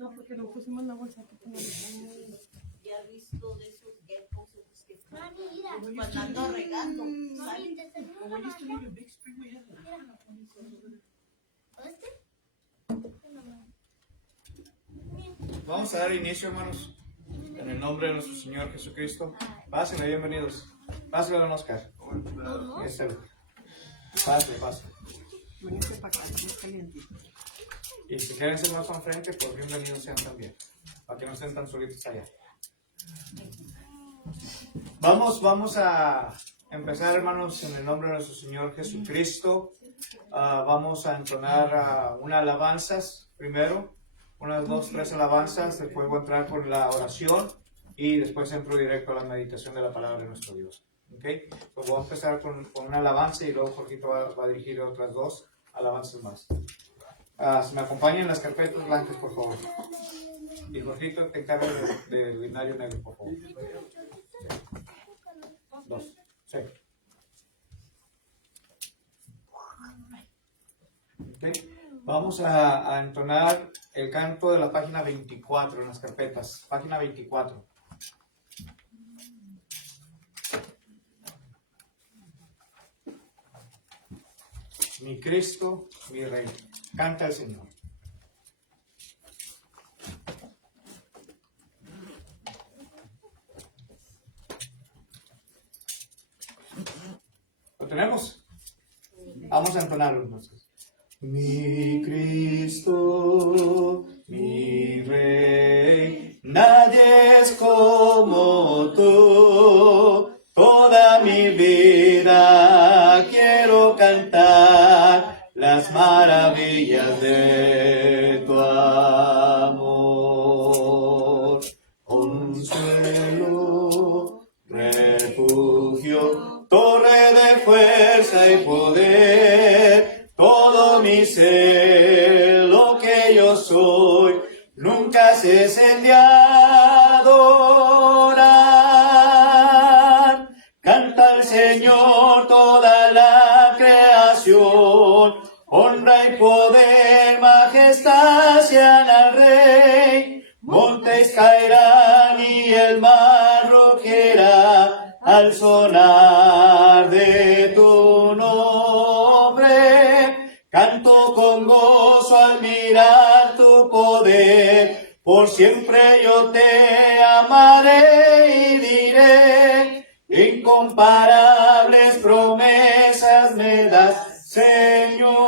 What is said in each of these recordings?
No, porque lo pusimos en la bolsa. Ya he visto de esos geckos que mandando regando. Vamos a dar inicio, hermanos, en el nombre de nuestro Señor Jesucristo. Pásenle, bienvenidos. Pásenle, don Oscar. Pase. Y si quieren ser más al frente, pues bienvenidos sean también, para que no estén tan solitos allá. Vamos a empezar, hermanos, en el nombre de nuestro Señor Jesucristo. Vamos a entonar unas alabanzas primero, unas 2, 3 alabanzas. Después voy a entrar con la oración y después entro directo a la meditación de la palabra de nuestro Dios. ¿Okay? Pues voy a empezar con una alabanza y luego Jorgito va a dirigir otras 2 alabanzas más. Si me acompañan las carpetas blancas, por favor. Y Jorgito, te encargo del binario negro, por favor. 2. Sí. Okay. Vamos a entonar el canto de la página 24 en las carpetas. Página 24. Mi Cristo, mi Rey. Canta el Señor. ¿Lo tenemos? Vamos a entonarlo entonces. Mi Cristo, mi Rey, nadie es como tú. Toda mi vida quiero cantar las maravillas de tu amor. Consuelo, refugio, torre de fuerza y poder, todo mi ser, lo que yo soy, nunca cesen de adorar. Canta al Señor toda la creación, honra y poder, majestad sean al Rey. Montes caerán y el mar rugiera al sonar de tu nombre. Canto con gozo al mirar tu poder, por siempre yo te amaré y diré, incomparables promesas me das, Señor.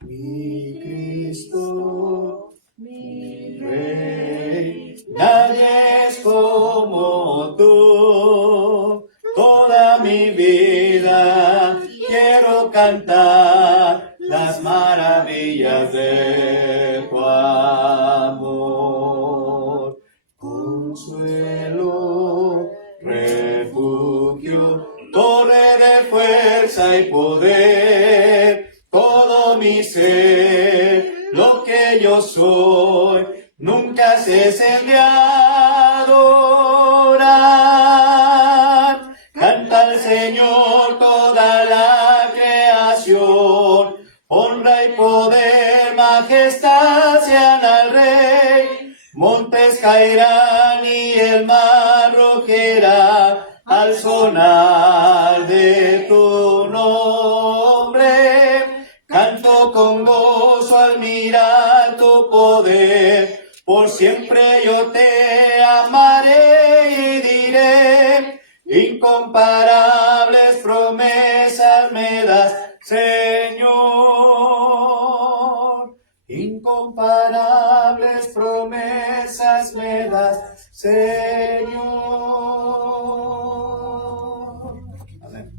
Mi Cristo, mi Rey, nadie es como tú. Toda mi vida quiero cantar las maravillas de tu amor. Consuelo, refugio, torre de fuerza y poder, todo mi ser, lo que yo soy, nunca cesen de adorar. Canta al Señor toda la creación, honra y poder, majestad sean al Rey. Montes caerán y el mar rugirá al sonar de tu nombre. Canto con gozo al mirar tu poder, por siempre yo te amaré y diré, incomparables promesas me das, Señor. Incomparables promesas me das, Señor. Amén.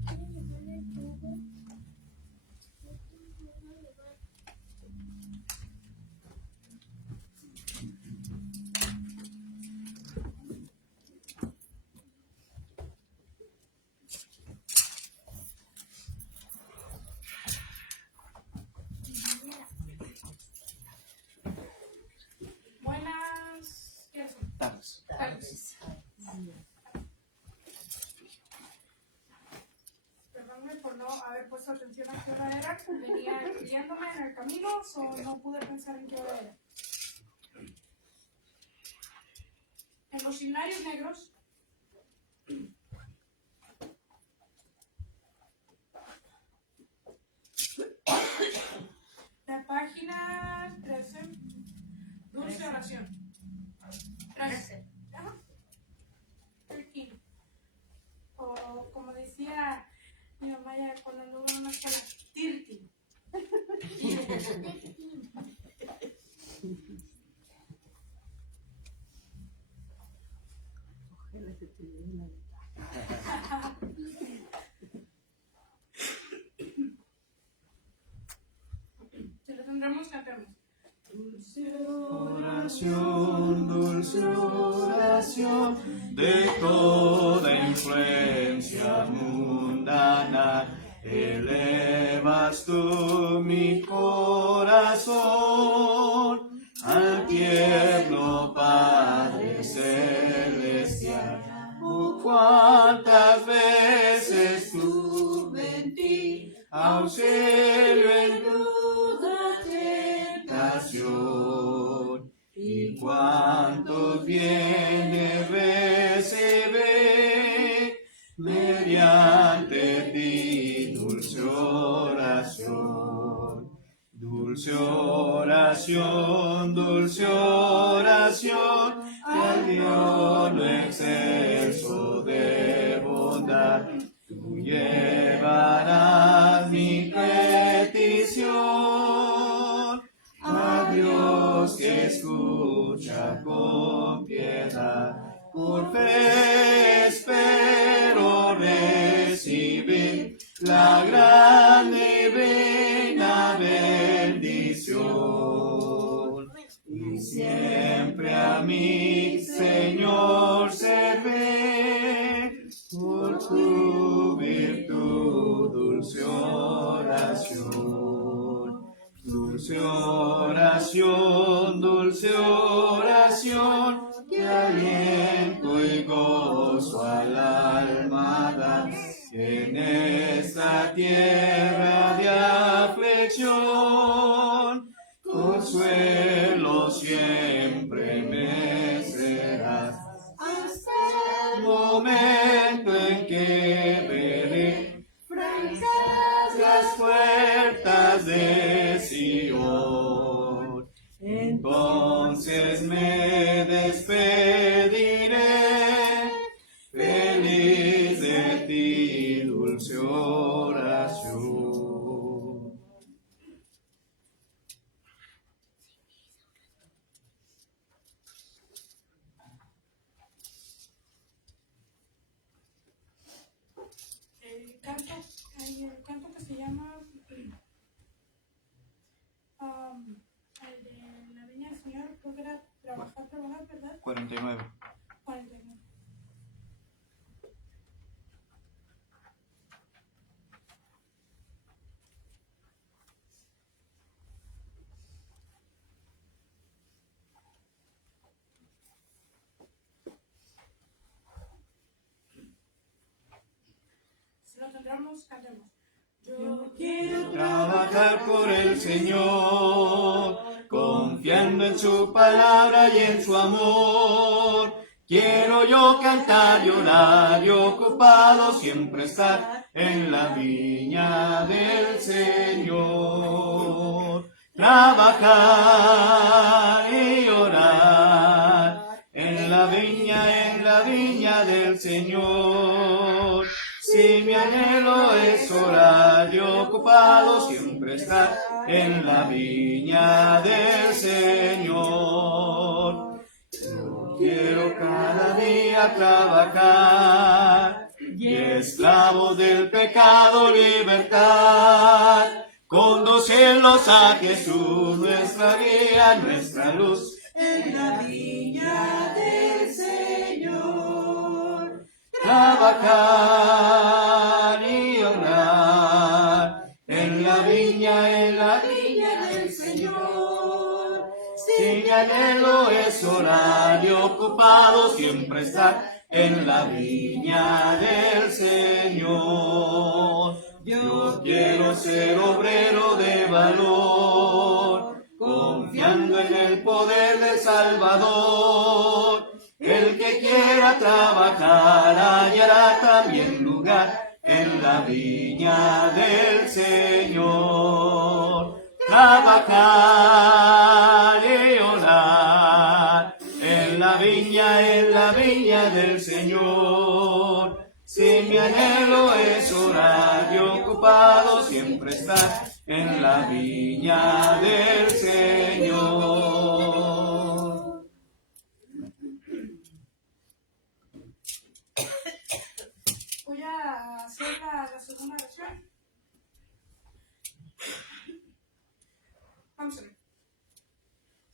Buenas tardes. puesto atención a qué hora era. Venía guiándome en el camino, no pude pensar en qué hora era. En los himnarios negros, la página 13, dulce oración. 13. Ajá. 13. O como decía mi mamá ya cuando anduvo en una escuela, 13. Si lo tendremos, cantemos. Dulce oración de toda influencia mundana, elevas tú mi corazón al tierno Padre Celestial. Oh, cuántas veces tuve en ti auxilio en ruda tentación, y cuántos bienes recibí mediante ti, dulce oración. Dulce oración, que al Dios lo excelso de bondad, tú llevarás mi petición a Dios que escucha con piedad. Por fe espero recibir la gran y divina bendición, y siempre a mi Señor servir por tu virtud, dulce oración. Dulce oración, que aliento y gozo al alma da, en esta tierra de aflicción, consuelo siempre me serás, hasta el momento en que veré francas las puertas de Sion. Entonces me despediré, feliz de ti, dulce oración. Hay el canto que se llama el de la Viña del Señor, creo que era trabajar, ¿verdad? 49. 49. Si lo tendremos, cantemos. Yo quiero Trabajar por el Señor, confiando en su palabra y en su amor. Quiero yo cantar y orar y ocupado siempre estar en la viña del Señor. Trabajar y orar en la viña del Señor. Si mi anhelo es orar y ocupado siempre estar en la viña del Señor. Yo quiero cada día trabajar y esclavo del pecado libertad, conducirlos a Jesús, nuestra guía, nuestra luz, en la viña del Señor. Trabajar y orar en la viña del Señor. Si mi anhelo es orar y ocupado siempre estar en la viña del Señor. Yo quiero ser obrero de valor, confiando en el poder del Salvador. El que quiera trabajar hallará también lugar en la viña del Señor. Trabajar y orar en la viña del Señor. Si mi anhelo es orar y ocupado siempre estar en la viña del Señor. Voy a hacer la segunda oración. Vamos a ver.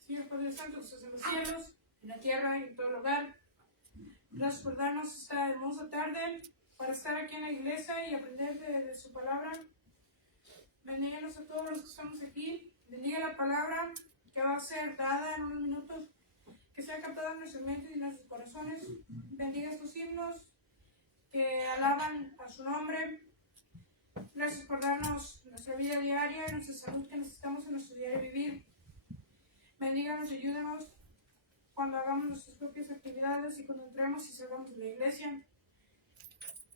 Señor Padre Santo, que estás en los cielos, en la tierra y en todo lugar. Gracias por darnos esta hermosa tarde para estar aquí en la iglesia y aprender de su palabra. Bendíganos a todos los que estamos aquí. Bendiga la palabra que va a ser dada en unos minutos, que sea captada en nuestras mentes y en nuestros corazones. Bendiga estos himnos que alaban a su nombre. Gracias por darnos nuestra vida diaria y nuestra salud que necesitamos en nuestro diario vivir. Bendíganos y ayúdanos cuando hagamos nuestras propias actividades y cuando entremos y salgamos de la iglesia.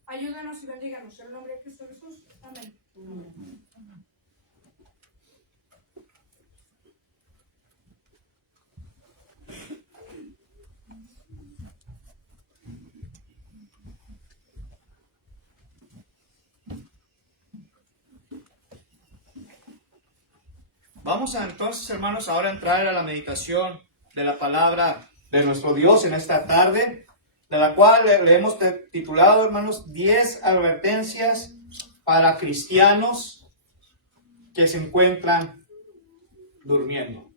Ayúdanos y bendíganos. En el nombre de Cristo Jesús. Amén. Vamos a entonces, hermanos, ahora entrar a la meditación de la palabra de nuestro Dios en esta tarde, de la cual le hemos titulado, hermanos, 10 advertencias para cristianos que se encuentran durmiendo.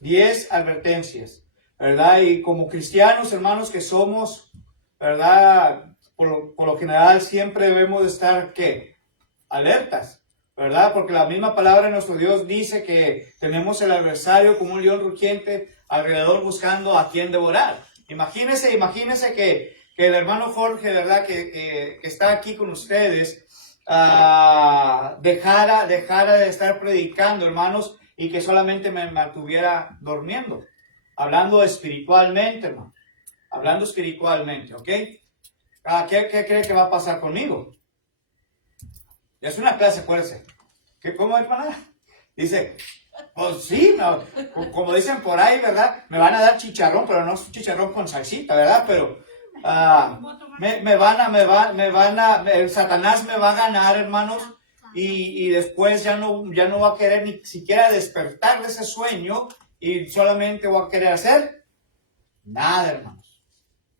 10 advertencias, ¿verdad? Y como cristianos, hermanos, que somos, ¿verdad? Por lo general siempre debemos de estar, ¿qué? Alertas. ¿Verdad? Porque la misma palabra de nuestro Dios dice que tenemos el adversario como un león rugiente alrededor buscando a quien devorar. Imagínense que el hermano Jorge, ¿verdad? Que está aquí con ustedes, dejara de estar predicando, hermanos, y que solamente me mantuviera durmiendo. Hablando espiritualmente, hermano. Hablando espiritualmente, ¿ok? ¿Qué cree que va a pasar conmigo? Es una clase, acuérdense. ¿Cómo, hermana? Dice, pues sí, no, como dicen por ahí, ¿verdad? Me van a dar chicharrón, pero no es chicharrón con salsita, ¿verdad? Pero el Satanás me va a ganar, hermanos, y después ya no va a querer ni siquiera despertar de ese sueño y solamente voy a querer hacer nada, hermanos.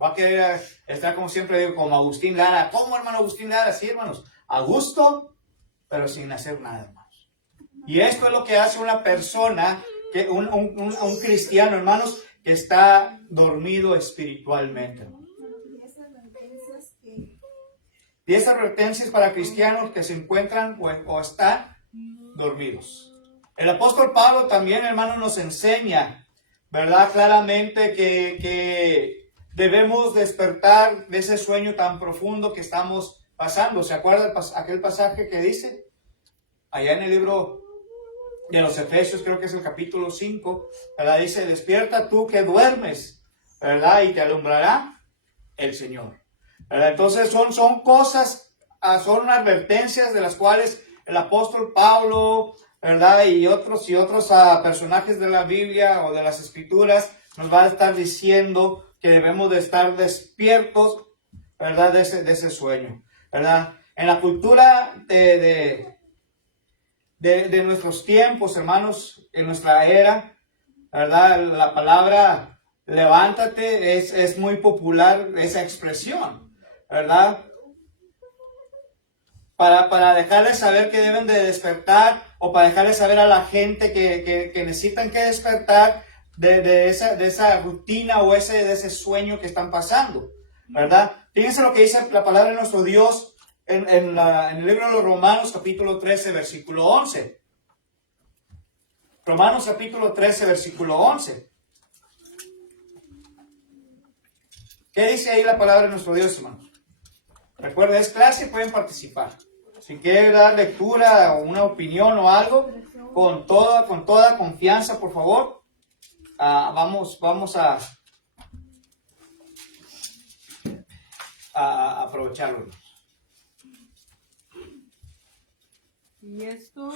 Va a querer estar, como siempre digo, como Agustín Lara. ¿Cómo, hermano Agustín Lara? Sí, hermanos, a gusto, pero sin hacer nada, hermanos. Y esto es lo que hace una persona, un cristiano, hermanos, que está dormido espiritualmente, hermanos. 10 advertencias para cristianos que se encuentran o están dormidos. El apóstol Pablo también, hermanos, nos enseña, ¿verdad? Claramente que debemos despertar de ese sueño tan profundo que estamos pasando. ¿Se acuerda aquel pasaje que dice? Allá en el libro de los Efesios, creo que es el capítulo 5, ¿verdad? Dice, despierta tú que duermes, ¿verdad? Y te alumbrará el Señor, ¿verdad? Entonces son cosas, son advertencias de las cuales el apóstol Pablo, ¿verdad? Y otros personajes de la Biblia o de las Escrituras nos va a estar diciendo que debemos de estar despiertos, ¿verdad? De ese sueño, ¿verdad? En la cultura de nuestros tiempos, hermanos, en nuestra era, ¿verdad? La palabra levántate es muy popular, esa expresión, ¿verdad? Para dejarles saber que deben de despertar o para dejarles saber a la gente que necesitan que despertar de esa rutina o de ese sueño que están pasando, ¿verdad? Fíjense lo que dice la palabra de nuestro Dios en el libro de los Romanos, capítulo 13, versículo 11. Romanos, capítulo 13, versículo 11. ¿Qué dice ahí la palabra de nuestro Dios, hermanos? Recuerden, es clase y pueden participar. Si quiere dar lectura o una opinión o algo, con toda confianza, por favor. Vamos a aprovecharlo. Y esto,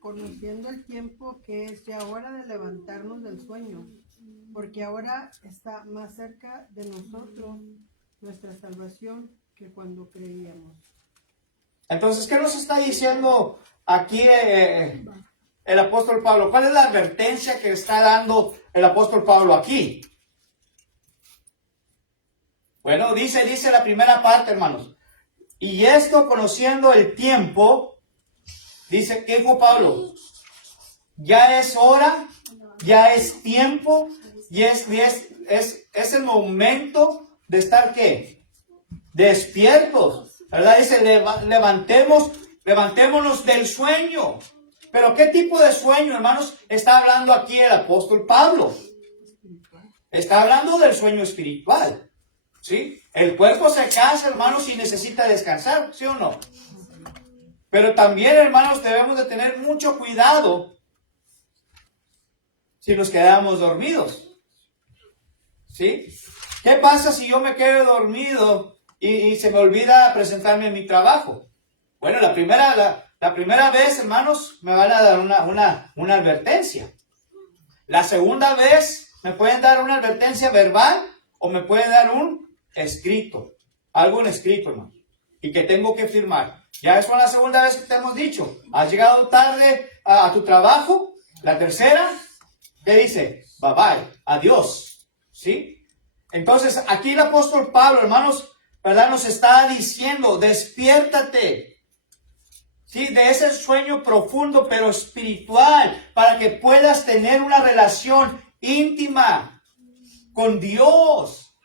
conociendo el tiempo que es ya hora de levantarnos del sueño, porque ahora está más cerca de nosotros nuestra salvación que cuando creíamos. Entonces, ¿qué nos está diciendo aquí el apóstol Pablo? ¿Cuál es la advertencia que está dando el apóstol Pablo aquí? Bueno, dice la primera parte, hermanos. Y esto, conociendo el tiempo, dice, ¿qué dijo Pablo? Ya es hora, ya es tiempo, y es el momento de estar, ¿qué? Despiertos, ¿verdad? Dice, levantémonos del sueño. Pero ¿qué tipo de sueño, hermanos, está hablando aquí el apóstol Pablo? Está hablando del sueño espiritual, ¿sí? El cuerpo se cansa, hermanos, y necesita descansar, ¿sí o no? Pero también, hermanos, debemos de tener mucho cuidado si nos quedamos dormidos, ¿sí? ¿Qué pasa si yo me quedo dormido y se me olvida presentarme en mi trabajo? Bueno, la primera vez, hermanos, me van a dar una advertencia. La segunda vez me pueden dar una advertencia verbal o me pueden dar un escrito. Algo en escrito, hermano. Y que tengo que firmar. Ya es la segunda vez que te hemos dicho. Has llegado tarde a tu trabajo. La tercera, ¿qué dice? Bye bye. Adiós. ¿Sí? Entonces, aquí el apóstol Pablo, hermanos, ¿verdad? Nos está diciendo, despiértate. ¿Sí? De ese sueño profundo pero espiritual, para que puedas tener una relación íntima con Dios.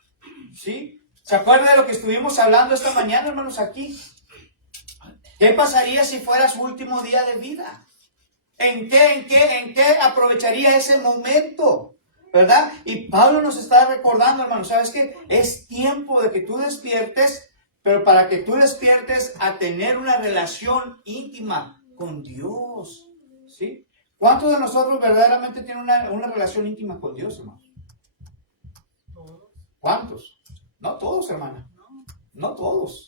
¿Sí? ¿Se acuerdan de lo que estuvimos hablando esta mañana, hermanos, aquí? ¿Qué pasaría si fuera su último día de vida? ¿En qué aprovecharía ese momento? ¿Verdad? Y Pablo nos está recordando, hermanos, ¿sabes qué? Es tiempo de que tú despiertes, pero para que tú despiertes a tener una relación íntima con Dios. ¿Sí? ¿Cuántos de nosotros verdaderamente tienen una relación íntima con Dios, hermanos? ¿Cuántos? No todos, hermana. No todos.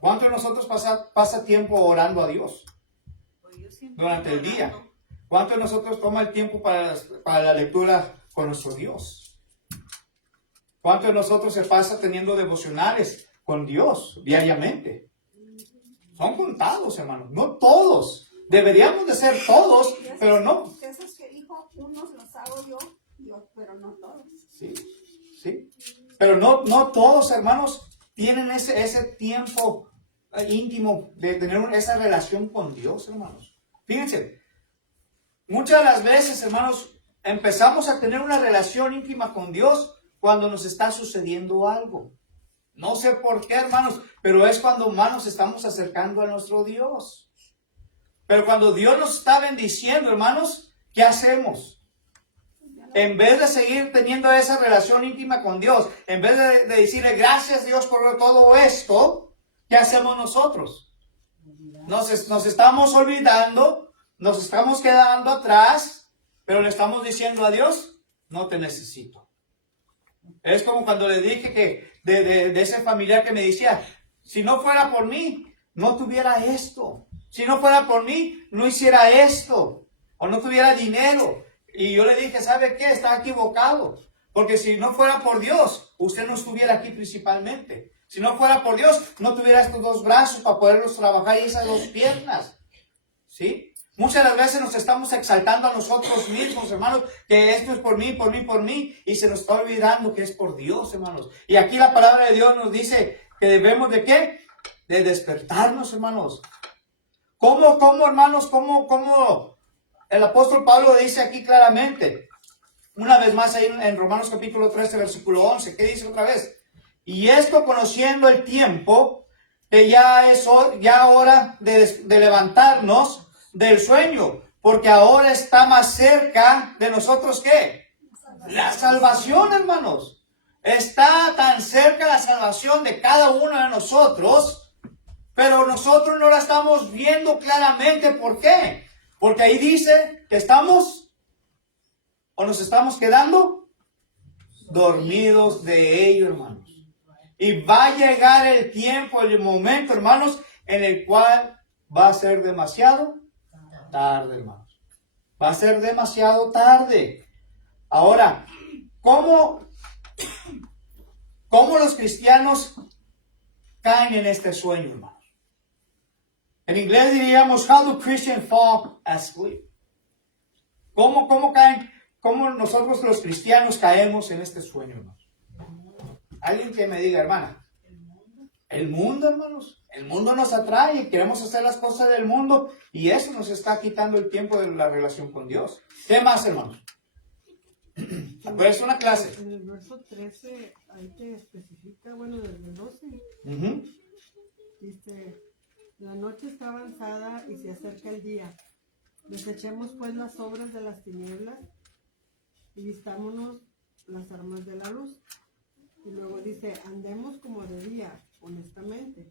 ¿Cuántos de nosotros pasa tiempo orando a Dios durante el día? ¿Cuántos de nosotros toma el tiempo para la lectura con nuestro Dios? ¿Cuántos de nosotros se pasa teniendo devocionales con Dios diariamente? Son contados, hermanos. No todos. Deberíamos de ser todos, pero no. Esos que dijo, unos los hago yo, pero no todos. Sí, sí. Pero no todos, hermanos, tienen ese tiempo íntimo de tener esa relación con Dios, hermanos. Fíjense, muchas de las veces, hermanos, empezamos a tener una relación íntima con Dios cuando nos está sucediendo algo. No sé por qué, hermanos, pero es cuando más nos estamos acercando a nuestro Dios. Pero cuando Dios nos está bendiciendo, hermanos, ¿qué hacemos? En vez de seguir teniendo esa relación íntima con Dios, en vez de decirle gracias Dios por todo esto, ¿qué hacemos nosotros? Nos estamos olvidando, nos estamos quedando atrás, pero le estamos diciendo a Dios, no te necesito. Es como cuando le dije que de ese familiar que me decía, si no fuera por mí, no tuviera esto. Si no fuera por mí, no hiciera esto. O no tuviera dinero. Y yo le dije, ¿sabe qué? Está equivocado. Porque si no fuera por Dios, usted no estuviera aquí principalmente. Si no fuera por Dios, no tuviera estos dos brazos para poderlos trabajar y esas dos piernas. ¿Sí? Muchas de las veces nos estamos exaltando a nosotros mismos, hermanos, que esto es por mí, por mí, por mí, y se nos está olvidando que es por Dios, hermanos. Y aquí la palabra de Dios nos dice que debemos ¿de qué? De despertarnos, hermanos. ¿Cómo, hermanos? ¿Cómo? El apóstol Pablo dice aquí claramente, una vez más ahí en Romanos capítulo 13, versículo 11, ¿qué dice otra vez? Y esto conociendo el tiempo, que ya es hora de levantarnos del sueño, porque ahora está más cerca de nosotros, ¿qué? La salvación, hermanos. Está tan cerca la salvación de cada uno de nosotros pero nosotros no la estamos viendo claramente. ¿Por qué? Porque ahí dice que estamos, o nos estamos quedando dormidos de ello, hermanos. Y va a llegar el tiempo, el momento, hermanos, en el cual va a ser demasiado tarde, hermanos. Va a ser demasiado tarde. Ahora, ¿cómo los cristianos caen en este sueño, hermanos? En inglés diríamos, how do Christians fall asleep? ¿Cómo caen? ¿Cómo nosotros los cristianos caemos en este sueño, hermanos? Alguien que me diga, hermana. El mundo, hermanos. El mundo nos atrae, queremos hacer las cosas del mundo y eso nos está quitando el tiempo de la relación con Dios. ¿Qué más, hermanos? Pues una clase. En el verso 13, ahí te especifica, bueno, desde el 12, dice, la noche está avanzada y se acerca el día. Desechemos pues las obras de las tinieblas y vistámonos las armas de la luz. Y luego dice, andemos como de día, honestamente,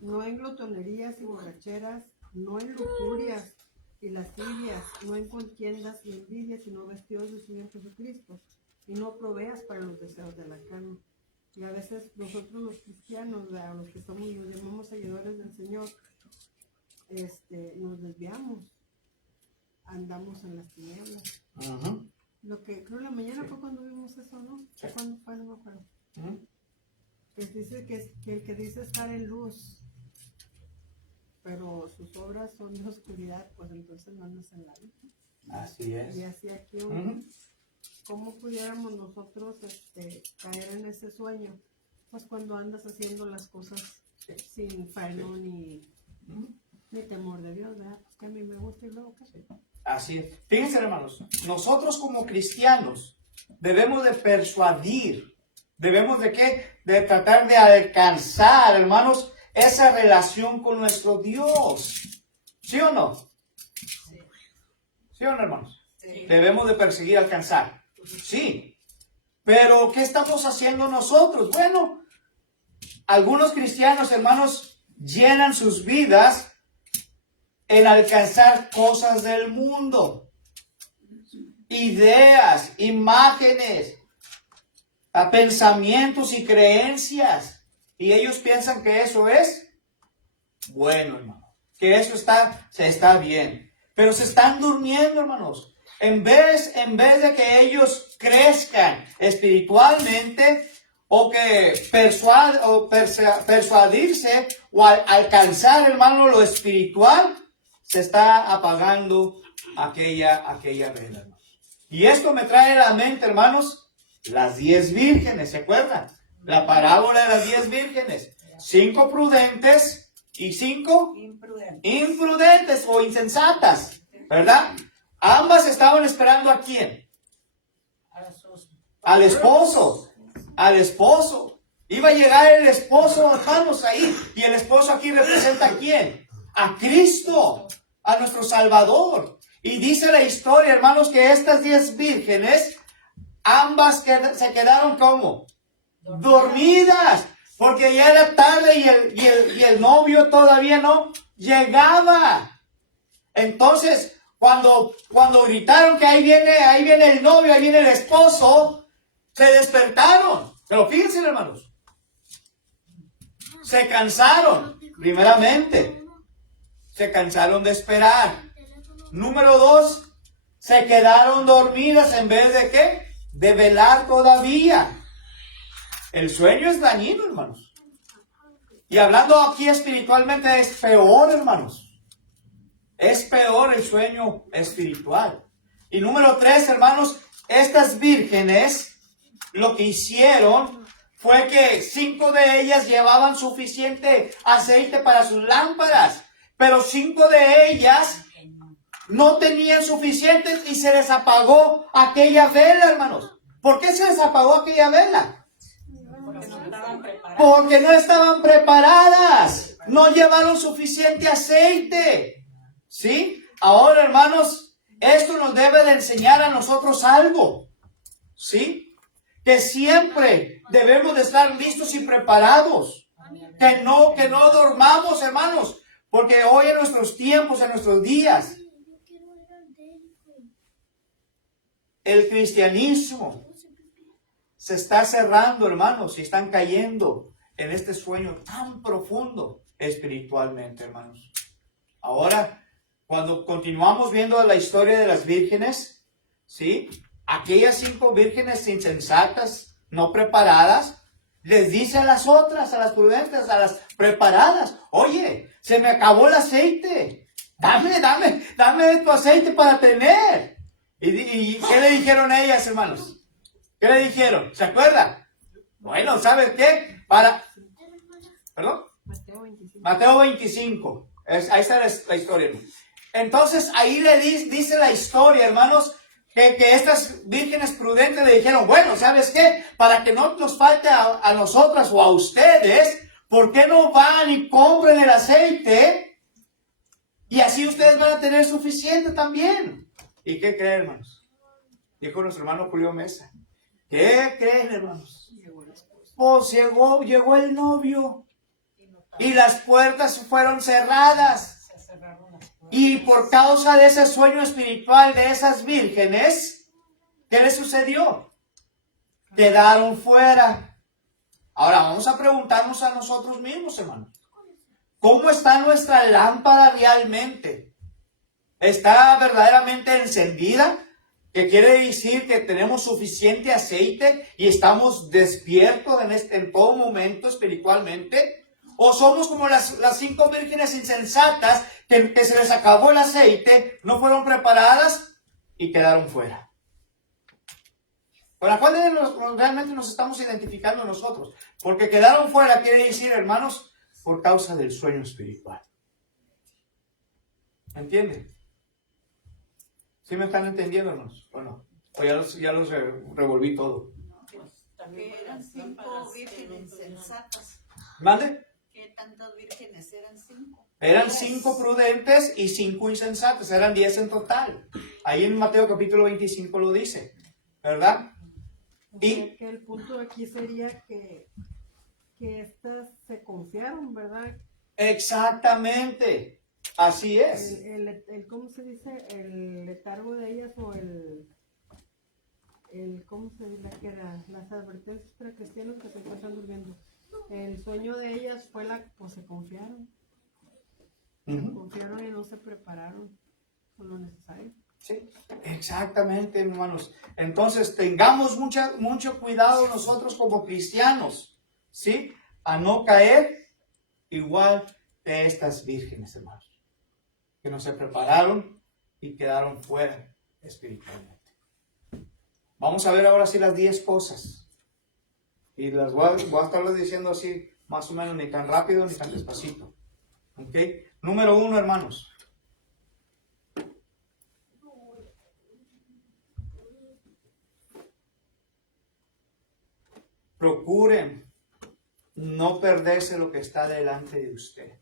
no en glotonerías y borracheras, no en lujurias y lascivias, no en contiendas y envidias, sino vestidos del Señor Jesucristo, y no proveas para los deseos de la carne. Y a veces nosotros los cristianos, los que somos, nos llamamos seguidores del Señor, nos desviamos, andamos en las tinieblas. Lo que creo la mañana fue cuando vimos eso, ¿no? Sí. ¿Cuándo fue? No me acuerdo. Pues dice que el que dice estar en luz, pero sus obras son de oscuridad, pues entonces no andas en la luz. Así es. Y así aquí, ¿cómo pudiéramos nosotros caer en ese sueño? Pues cuando andas haciendo las cosas sin freno ni temor de Dios, ¿verdad? Pues que a mí me gusta y luego ¿qué? Así es. Fíjense, hermanos, nosotros como cristianos debemos de persuadir, debemos de ¿qué? De tratar de alcanzar, hermanos, esa relación con nuestro Dios. ¿Sí o no? ¿Sí o no, hermanos? Sí. Debemos de perseguir, alcanzar. Sí. Pero, ¿qué estamos haciendo nosotros? Bueno, algunos cristianos, hermanos, llenan sus vidas en alcanzar cosas del mundo, ideas, imágenes, pensamientos y creencias. Y ellos piensan que eso es bueno, hermano. Que eso está bien. Pero se están durmiendo, hermanos. En vez de que ellos crezcan espiritualmente o que persuadirse o alcanzar, hermano, lo espiritual, se está apagando aquella vela, hermano. Y esto me trae a la mente, hermanos, las 10 vírgenes, ¿se acuerdan? La parábola de las 10 vírgenes. 5 prudentes y 5 imprudentes o insensatas, ¿verdad? Ambas estaban esperando ¿a quién? Al esposo. Al esposo. Iba a llegar el esposo, hermanos, ahí. Y el esposo aquí representa ¿a quién? A Cristo, a nuestro Salvador. Y dice la historia, hermanos, que estas 10 vírgenes, ambas se quedaron ¿cómo? Dormidas. Porque ya era tarde y el novio todavía no llegaba. Entonces, cuando gritaron que ahí viene el novio, ahí viene el esposo, se despertaron. Pero fíjense, hermanos, se cansaron, primeramente. Se cansaron de esperar. Número 2, se quedaron dormidas en vez de ¿qué? De velar todavía. El sueño es dañino, hermanos. Y hablando aquí espiritualmente es peor, hermanos. Es peor el sueño espiritual. Y número 3, hermanos, estas vírgenes lo que hicieron fue que 5 de ellas llevaban suficiente aceite para sus lámparas, pero 5 de ellas no tenían suficiente y se les apagó aquella vela, hermanos. ¿Por qué se les apagó aquella vela? Porque no estaban preparadas. No llevaron suficiente aceite. ¿Sí? Ahora, hermanos, esto nos debe de enseñar a nosotros algo. ¿Sí? Que siempre debemos de estar listos y preparados. Que no dormamos, hermanos. Porque hoy en nuestros tiempos, en nuestros días, el cristianismo se está cerrando, hermanos, y están cayendo en este sueño tan profundo espiritualmente, hermanos. Ahora, cuando continuamos viendo la historia de las vírgenes, ¿sí? Aquellas 5 vírgenes insensatas, no preparadas, les dice a las otras, a las prudentes, a las preparadas: oye, se me acabó el aceite. Dame tu aceite para tener. ¿Y qué le dijeron ellas, hermanos? ¿Qué le dijeron? ¿Se acuerdan? Bueno, ¿sabes qué? ¿Perdón? Mateo 25. Ahí está la historia, hermano. Entonces, ahí le dice la historia, hermanos, que estas vírgenes prudentes le dijeron: bueno, ¿sabes qué? Para que no nos falte a nosotras o a ustedes, ¿por qué no van y compren el aceite? Y así ustedes van a tener suficiente también. ¿Y qué creen, hermanos? Dijo nuestro hermano Julio Mesa. ¿Qué creen, hermanos? Pues llegó el novio y las puertas fueron cerradas. Y por causa de ese sueño espiritual de esas vírgenes, ¿qué les sucedió? Quedaron fuera. Ahora vamos a preguntarnos a nosotros mismos, hermanos. ¿Cómo está nuestra lámpara realmente? ¿Está verdaderamente encendida? ¿Que quiere decir que tenemos suficiente aceite y estamos despiertos en todo momento espiritualmente? ¿O somos como las 5 vírgenes insensatas que se les acabó el aceite, no fueron preparadas y quedaron fuera? ¿Con la cual realmente nos estamos identificando nosotros? Porque quedaron fuera quiere decir, hermanos, por causa del sueño espiritual. ¿Me entienden? ¿Sí me están entendiendo, hermanos? ¿O no? ¿O ya los revolví todo? También eran 5 vírgenes insensatas. ¿Mande? ¿Qué tantas vírgenes eran? 5. Eran 5 prudentes y 5 insensatas. Eran 10 en total. Ahí en Mateo capítulo 25 lo dice. ¿Verdad? Y que el punto aquí sería que estas se confiaron, ¿verdad? Exactamente. Así es. ¿Cómo se dice? El letargo de ellas o ¿cómo se dice que era? Las advertencias para cristianos que se encuentran durmiendo. El sueño de ellas fue pues se confiaron. Se confiaron y no se prepararon con lo necesario. Sí, exactamente, hermanos. Entonces, tengamos mucho cuidado nosotros como cristianos, ¿sí? A no caer igual que estas vírgenes, hermanos, que no se prepararon y quedaron fuera espiritualmente. Vamos a ver ahora sí las 10 cosas. Y las voy a estarles diciendo así, más o menos, ni tan rápido ni tan despacito. ¿Ok? Número 1, hermanos. Procuren no perderse lo que está delante de usted.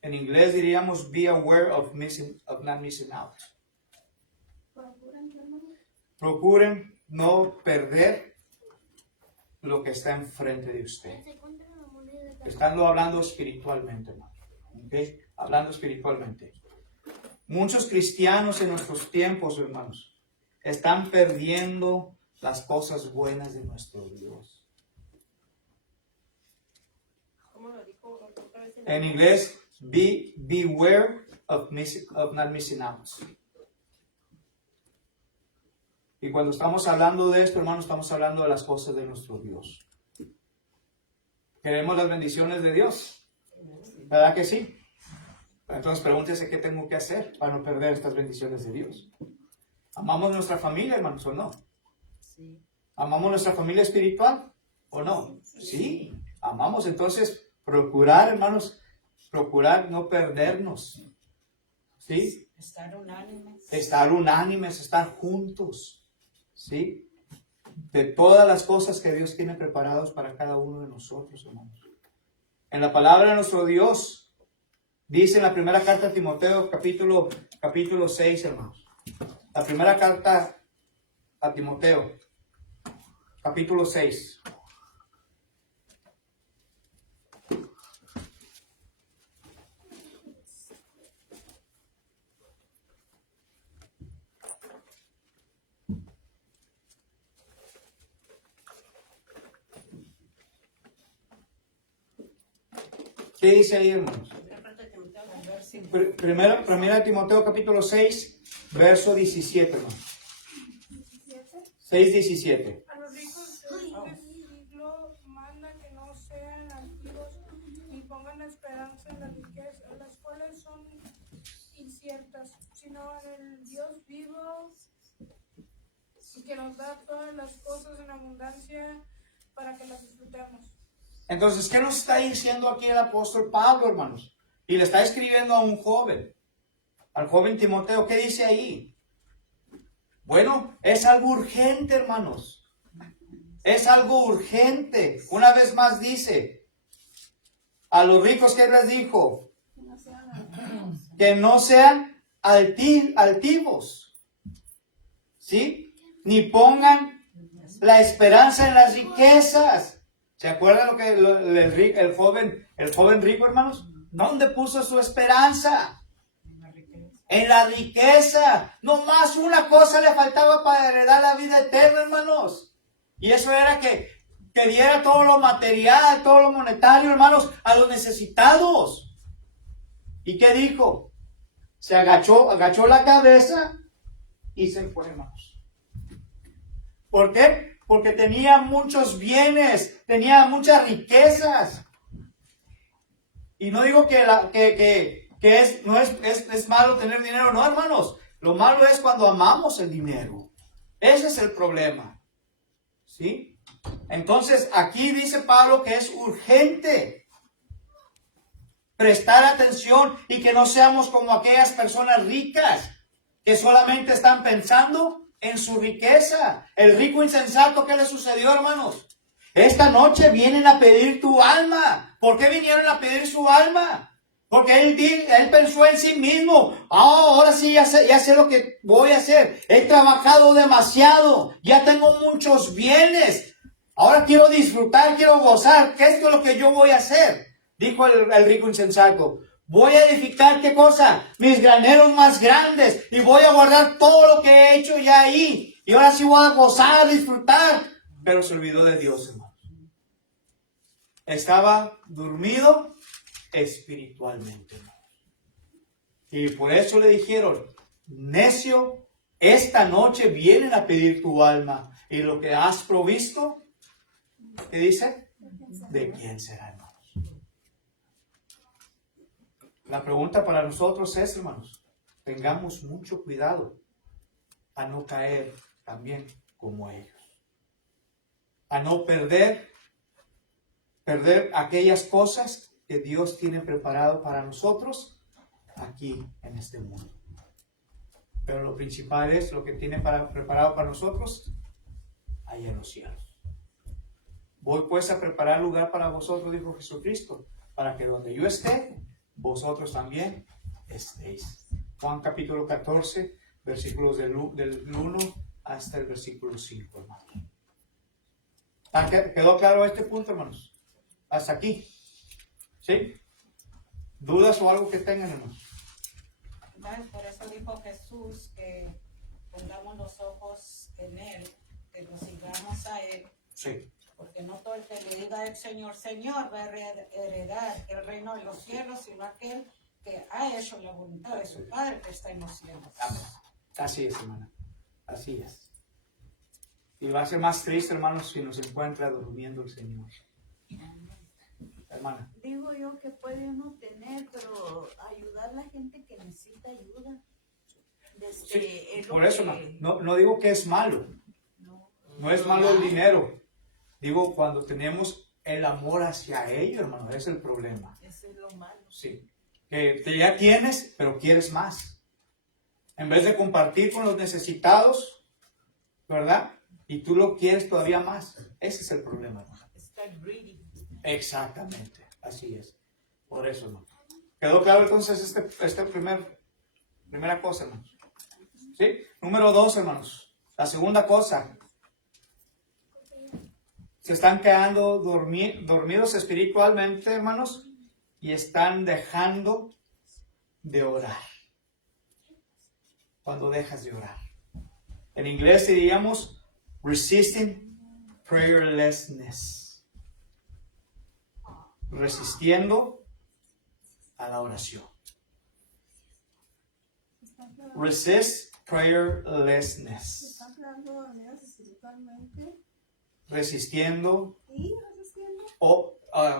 En inglés diríamos be aware of not missing out. Procuren no perder lo que está enfrente de usted. Estando hablando espiritualmente, hermano. ¿Okay? Hablando espiritualmente. Muchos cristianos en nuestros tiempos, hermanos, están perdiendo las cosas buenas de nuestro Dios. En inglés, beware of not missing out. Y cuando estamos hablando de esto, hermanos, estamos hablando de las cosas de nuestro Dios. ¿Queremos las bendiciones de Dios? ¿Verdad que sí? Entonces pregúntese qué tengo que hacer para no perder estas bendiciones de Dios. ¿Amamos nuestra familia, hermanos, o no? Sí. ¿Amamos nuestra familia espiritual o no? Sí, amamos. Entonces, procurar, hermanos, procurar no perdernos. ¿Sí? Estar unánimes. Estar unánimes, estar juntos. ¿Sí? De todas las cosas que Dios tiene preparadas para cada uno de nosotros, hermanos. En la palabra de nuestro Dios, dice en la primera carta a Timoteo, capítulo 6, hermanos. La primera carta a Timoteo, capítulo 6. ¿Qué dice ahí, hermanos? Primera Timoteo capítulo 6, verso 17, hermano. 6:17. A los ricos de este siglo manda que no sean altivos ni pongan esperanza en las riquezas, las cuales son inciertas, sino en el Dios vivo y que nos da todas las cosas en abundancia para que las disfrutemos. Entonces, ¿qué nos está diciendo aquí el apóstol Pablo, hermanos? Y le está escribiendo a un joven, al joven Timoteo. ¿Qué dice ahí? Bueno, es algo urgente, hermanos. Es algo urgente. Una vez más dice, a los ricos, ¿qué les dijo? Que no sean altivos. ¿Sí? Ni pongan la esperanza en las riquezas. ¿Se acuerdan lo que el joven rico, hermanos? ¿Dónde puso su esperanza? En la riqueza. No más una cosa le faltaba para heredar la vida eterna, hermanos. Y eso era que diera todo lo material, todo lo monetario, hermanos, a los necesitados. ¿Y qué dijo? Se agachó la cabeza y se fue, hermanos. ¿Por qué? Porque tenía muchos bienes, tenía muchas riquezas. Y no digo que es malo tener dinero, no, hermanos. Lo malo es cuando amamos el dinero. Ese es el problema. ¿Sí? Entonces, aquí dice Pablo que es urgente prestar atención y que no seamos como aquellas personas ricas que solamente están pensando en su riqueza. El rico insensato, ¿qué le sucedió, hermanos? Esta noche vienen a pedir tu alma. ¿Por qué vinieron a pedir su alma? Porque él pensó en sí mismo. Ahora sí, ya sé lo que voy a hacer. He trabajado demasiado. Ya tengo muchos bienes. Ahora quiero disfrutar, quiero gozar. ¿Qué es lo que yo voy a hacer? Dijo el rico insensato. Voy a edificar, ¿qué cosa? Mis graneros más grandes. Y voy a guardar todo lo que he hecho ya ahí. Y ahora sí voy a gozar, disfrutar. Pero se olvidó de Dios, hermanos. Estaba dormido espiritualmente. Y por eso le dijeron, necio, esta noche vienen a pedir tu alma. Y lo que has provisto, ¿qué dice? ¿De quién será, hermanos? La pregunta para nosotros es, hermanos, tengamos mucho cuidado a no caer también como ellos. A no perder aquellas cosas que Dios tiene preparado para nosotros aquí en este mundo. Pero lo principal es lo que tiene preparado para nosotros ahí en los cielos. Voy pues a preparar lugar para vosotros, dijo Jesucristo, para que donde yo esté, vosotros también estéis. Juan capítulo 14, versículos del 1 hasta el versículo 5, hermanos. ¿Quedó claro este punto, hermanos? Hasta aquí. ¿Sí? ¿Dudas o algo que tengan, hermanos? Por eso dijo Jesús que pongamos los ojos en Él, que nos sigamos a Él. Sí. Porque no todo el que le diga el Señor, Señor, va a heredar el reino de los cielos, sino aquel que ha hecho la voluntad de su Padre que está en los cielos. Amén. Así es, hermana. Así es. Y va a ser más triste, hermanos, si nos encuentra durmiendo el Señor. Hermana. Digo yo que puede uno tener, pero ayudar a la gente que necesita ayuda. Sí, por eso no digo que es malo. No es malo el dinero. Digo, cuando tenemos el amor hacia ellos, hermano, ese es el problema. Eso es lo malo. Sí. Que ya tienes, pero quieres más. En vez de compartir con los necesitados, ¿verdad? Y tú lo quieres todavía más. Ese es el problema, hermano. Start reading. Exactamente, así es. Por eso, hermano. ¿Quedó claro entonces primera cosa, hermanos? ¿Sí? Número 2, hermanos. La segunda cosa. Se están quedando dormidos espiritualmente, hermanos, y están dejando de orar. Cuando dejas de orar. En inglés diríamos resisting prayerlessness. Resistiendo a la oración. Resist prayerlessness. Están creando maneras espiritualmente Resistiendo y resistiendo. o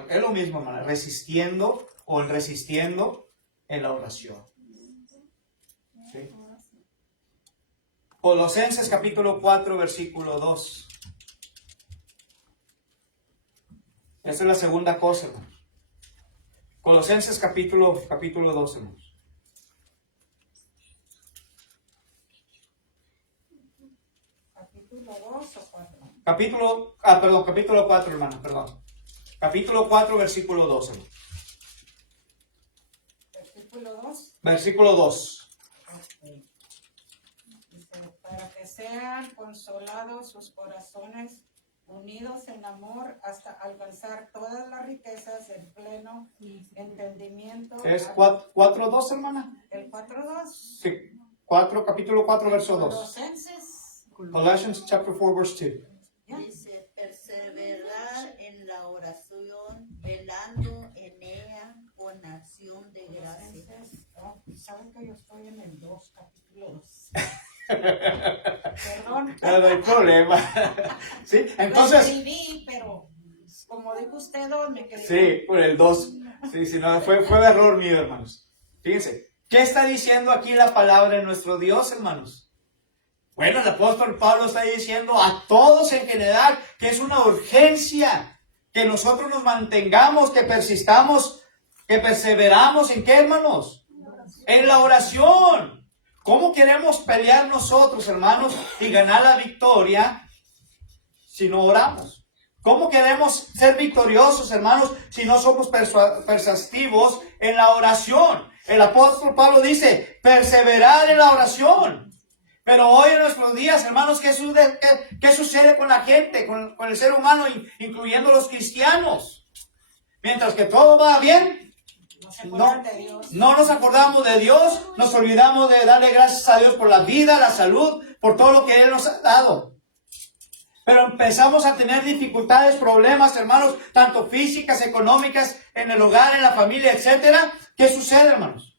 es lo mismo, hermana, resistiendo o resistiendo en la oración. ¿Sí? Colosenses capítulo 4, versículo 2. Esta es la segunda cosa, hermano. Colosenses capítulo 2, hermanos. Capítulo 2 o 4. Capítulo 4, hermano, perdón. Capítulo 4, versículo 2, hermano. Versículo 2. Versículo 2. Okay. Dice, para que sean consolados sus corazones, unidos en amor, hasta alcanzar todas las riquezas del pleno entendimiento. ¿Es 4:2, hermana? El 4:2. Sí. Capítulo 4, verso 2. Colosenses. Colossians chapter 4, verse 2. ¿Ya? Dice, perseverar en la oración, velando en ella con acción de gracias. Colosenses. Oh, ¿saben que yo estoy en el 2, capítulo 2? Perdón. No hay problema. ¿Sí? Lo Entonces, escribí, pero como dijo usted, me quedé. sí, por el 2. Sí, no, fue error mío, hermanos. Fíjense, ¿qué está diciendo aquí la palabra de nuestro Dios, hermanos? Bueno, el apóstol Pablo está diciendo a todos en general que es una urgencia que nosotros nos mantengamos, que persistamos, que perseveramos. ¿En qué, hermanos? En la oración. ¿Cómo queremos pelear nosotros, hermanos, y ganar la victoria si no oramos? ¿Cómo queremos ser victoriosos, hermanos, si no somos persuasivos en la oración? El apóstol Pablo dice, perseverar en la oración. Pero hoy en nuestros días, hermanos, ¿qué sucede con la gente, con el ser humano, incluyendo los cristianos? Mientras que todo va bien, no nos acordamos de Dios, nos olvidamos de darle gracias a Dios por la vida, la salud, por todo lo que Él nos ha dado. Pero empezamos a tener dificultades, problemas, hermanos, tanto físicas, económicas, en el hogar, en la familia, etcétera. ¿Qué sucede, hermanos?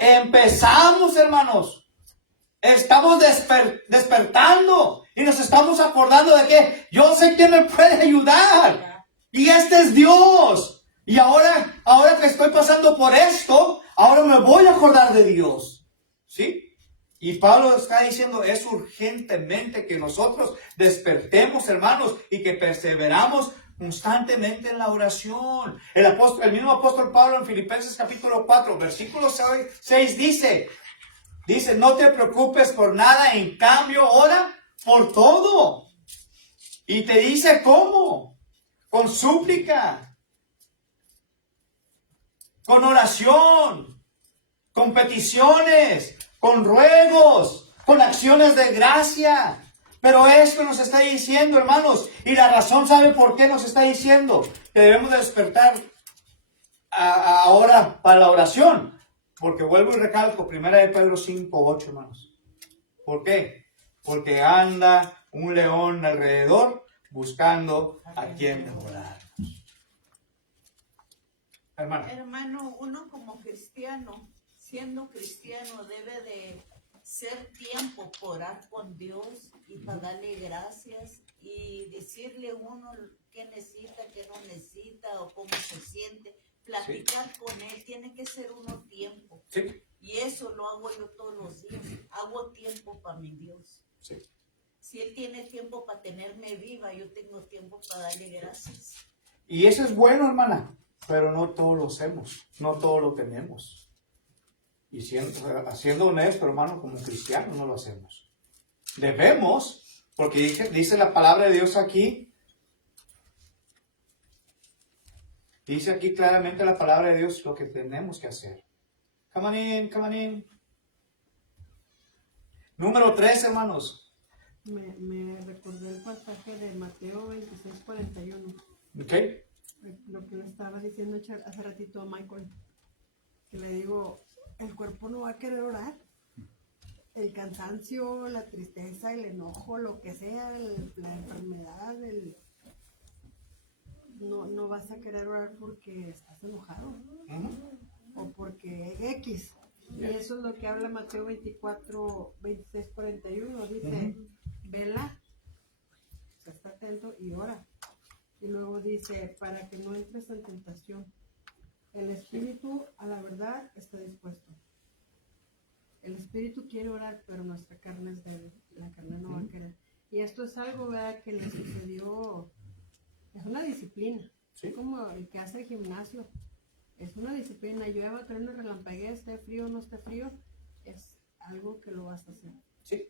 Empezamos, hermanos. Estamos despertando y nos estamos acordando de que yo sé que me puede ayudar. Y este es Dios. Y ahora que estoy pasando por esto, ahora me voy a acordar de Dios. ¿Sí? Y Pablo está diciendo, es urgentemente que nosotros despertemos, hermanos, y que perseveramos constantemente en la oración. El mismo apóstol Pablo en Filipenses capítulo 4, versículo 6 dice, no te preocupes por nada, en cambio ora por todo. Y te dice cómo, con súplica, con oración, con peticiones, con ruegos, con acciones de gracia. Pero esto nos está diciendo, hermanos, y la razón, ¿sabe por qué nos está diciendo? Que debemos despertar ahora para la oración. Porque vuelvo y recalco, 1 Pedro 5:8, hermanos. ¿Por qué? Porque anda un león alrededor buscando a quien devorar. Hermano, uno como cristiano, siendo cristiano, debe de ser tiempo por orar con Dios y para darle gracias y decirle uno qué necesita, qué no necesita o cómo se siente. Platicar con Él, tiene que ser uno tiempo. Sí. Y eso lo hago yo todos los días. Hago tiempo para mi Dios. Sí. Si Él tiene tiempo para tenerme viva, yo tengo tiempo para darle gracias. Y eso es bueno, hermana, pero no todos lo hacemos, no todos lo tenemos. Y siendo honesto, hermano, como cristianos no lo hacemos. Debemos, porque dice la palabra de Dios aquí, dice aquí claramente la palabra de Dios lo que tenemos que hacer. Come on in. Número 3, hermanos. Me recordé el pasaje de Mateo 26:41. Ok. Lo que le estaba diciendo hace ratito a Michael. Que le digo, el cuerpo no va a querer orar. El cansancio, la tristeza, el enojo, lo que sea, la enfermedad, no vas a querer orar porque estás enojado Ujú. o porque X. Y eso es lo que habla Mateo 24, 26, 41. Dice, vela, o sea, está atento y ora. Y luego dice, para que no entres en tentación. El espíritu, a la verdad, está dispuesto. El espíritu quiere orar, pero nuestra carne es débil. La carne no va a querer. Y esto es algo, ¿verdad?, que le sucedió. Es una disciplina. Sí. Es como el que hace el gimnasio. Es una disciplina. Llueva, truene, relampaguee, esté frío o no esté frío. Es algo que lo vas a hacer. Sí.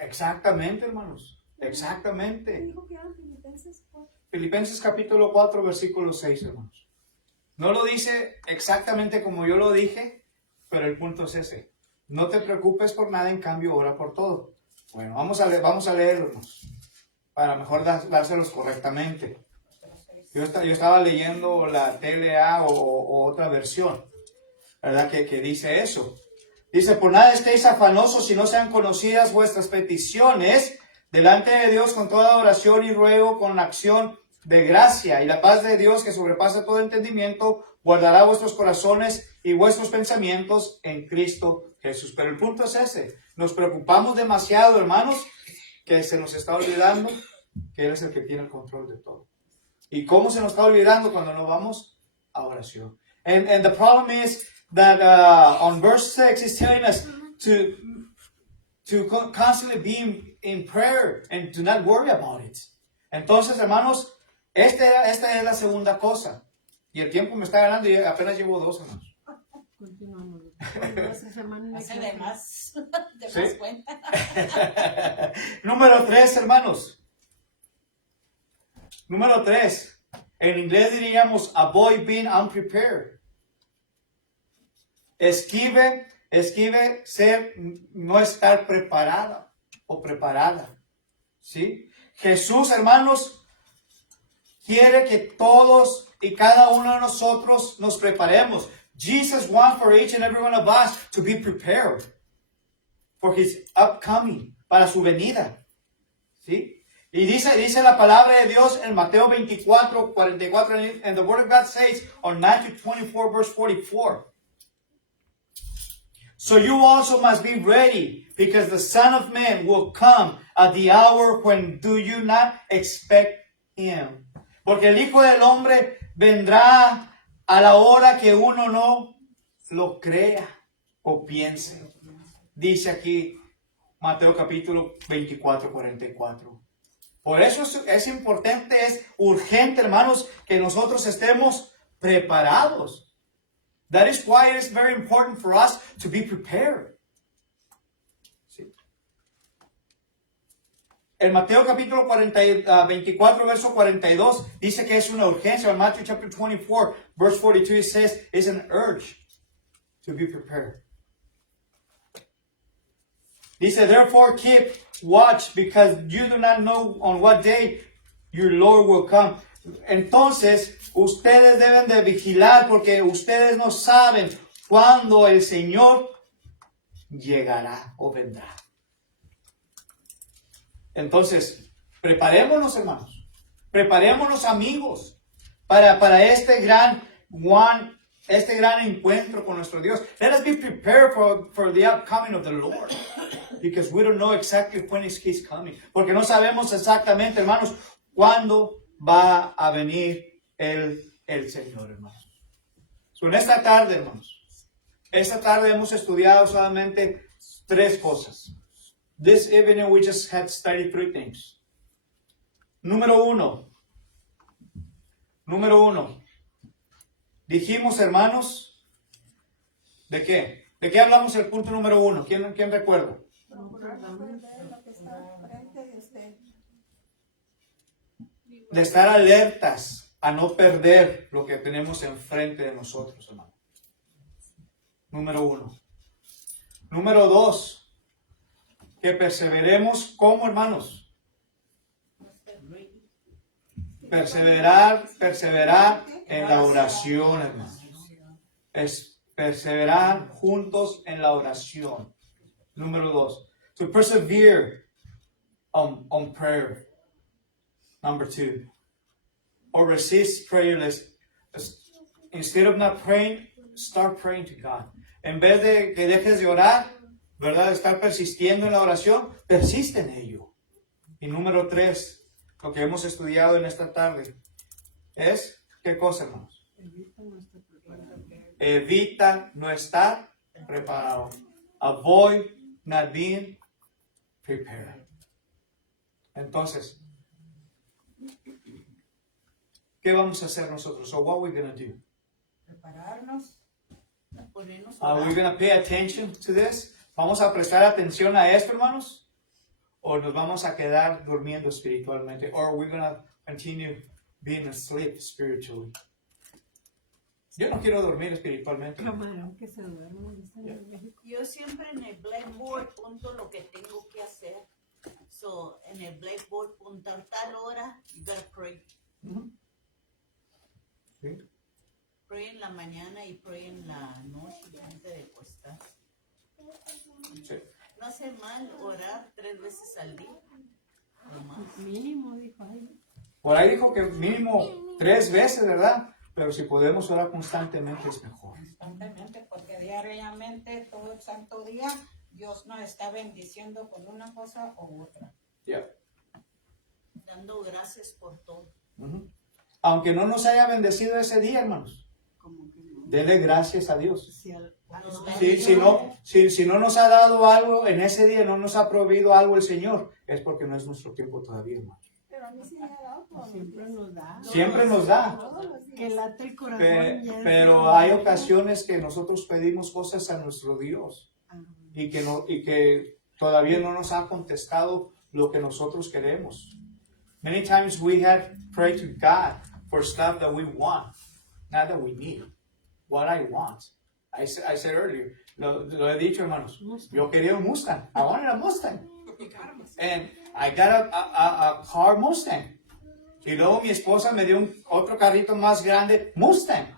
Exactamente, hermanos. Exactamente. Dijo que eran Filipenses 4. Filipenses capítulo 4, versículo 6, hermanos. No lo dice exactamente como yo lo dije, pero el punto es ese. No te preocupes por nada, en cambio ora por todo. Bueno, vamos a leerlos para mejor dárselos correctamente. Yo estaba leyendo la TLA o otra versión, ¿verdad? Que dice eso. Dice, por nada estéis afanosos si no sean conocidas vuestras peticiones delante de Dios con toda oración y ruego con acción de gracia. Y la paz de Dios, que sobrepasa todo entendimiento, guardará vuestros corazones y vuestros pensamientos en Cristo Jesús. Pero el punto es ese. Nos preocupamos demasiado, hermanos, que se nos está olvidando que Él es el que tiene el control de todo. ¿Y cómo se nos está olvidando cuando no vamos a oración? And the problem is that on verse 6 is telling us to constantly be in prayer and to not worry about it. Entonces, hermanos, esta es la segunda cosa. Y el tiempo me está ganando y apenas llevo 2, hermanos. Continuamos. Esta semana Hace de más, de ¿Sí? más cuenta. Número 3, hermanos. Número 3. En inglés diríamos avoid being unprepared. Esquive ser, no estar preparada o preparada. ¿Sí? Jesús, hermanos, quiere que todos y cada uno de nosotros nos preparemos. Jesus wants for each and every one of us to be prepared for his upcoming, para su venida. ¿Sí? Y dice la palabra de Dios en Mateo 24, 44, and the word of God says on Matthew 24, verse 44. So you also must be ready, because the Son of Man will come at the hour when do you not expect him. Porque el Hijo del Hombre vendrá a la hora que uno no lo crea o piense. Dice aquí Mateo capítulo 24, 44. Por eso es importante, es urgente, hermanos, que nosotros estemos preparados. That is why it is very important for us to be prepared. ¿Sí? En Mateo capítulo 24, verso 42, dice que es una urgencia. En Matthew chapter 24, verse 42, it says, it's an urge to be prepared. Dice, therefore keep watch, because you do not know on what day your Lord will come. Entonces, ustedes deben de vigilar, porque ustedes no saben cuándo el Señor llegará o vendrá. Entonces, preparémonos, hermanos. Preparémonos, amigos, para este gran encuentro con nuestro Dios. Let us be prepared for the upcoming of the Lord. Because we don't know exactly when He's coming. Porque no sabemos exactamente, hermanos, cuándo va a venir el Señor, hermanos. So, en esta tarde, hermanos, esta tarde hemos estudiado solamente 3 cosas. This evening we just had studied 3 things. Número uno. Dijimos, hermanos, ¿de qué? ¿De qué hablamos el punto número 1? ¿Quién recuerda? De estar alertas a no perder lo que tenemos enfrente de nosotros, hermano. Número 1. Número 2, que perseveremos como, hermanos. Perseverar en la oración, hermanos. Es perseverar juntos en la oración. Número 2, to persevere on prayer. Number 2, or resist prayerless. Instead of not praying, start praying to God. En vez de que dejes de orar, ¿verdad? De estar persistiendo en la oración, persiste en ello. Y número 3, lo que hemos estudiado en esta tarde es, ¿qué cosa, hermanos? Evita no estar preparado. Avoid not being prepared. Entonces, ¿qué vamos a hacer nosotros? So what are we going to do? Prepararnos. Ponernos a Are we orar. going to pay attention to this? ¿Vamos a prestar atención a esto, hermanos? ¿O nos vamos a quedar durmiendo espiritualmente? Or are we going to continue being asleep spiritually? Yo no quiero dormir espiritualmente. Camarón que se duerme, dicen en México. Yo siempre en el blackboard punto lo que tengo que hacer. So, en el blackboard punto tal hora, you gotta pray. ¿Sí? Pray en la mañana y pray en la noche antes de acostar. Sí. No hace mal orar 3 veces al día. O más. Mínimo, dijo ahí. Por ahí dijo que mínimo 3 veces, ¿verdad? Pero si podemos orar constantemente es mejor. Constantemente, porque diariamente, todo el santo día, Dios nos está bendiciendo con una cosa u otra. Yeah. Dando gracias por todo. Aunque no nos haya bendecido ese día, hermanos, Como que no. dele gracias a Dios. Si al- Nos Sí, si no nos ha dado algo en ese día, no nos ha proveído algo el Señor, es porque no es nuestro tiempo todavía, hermano. Pero a mí sí me ha dado todos los siempre días. nos da. Siempre nos da. Todos los días. Que late el corazón. ya es Pero una- hay ocasiones que nosotros pedimos cosas a nuestro Dios Ah, y que todavía no nos ha contestado lo que nosotros queremos. Many times we have prayed to God for stuff that we want, not that we need. What I want. I said earlier, lo he dicho, hermanos, yo quería un Mustang. I wanted a Mustang. And I got a car Mustang. Y luego mi esposa me dio otro carrito más grande, Mustang.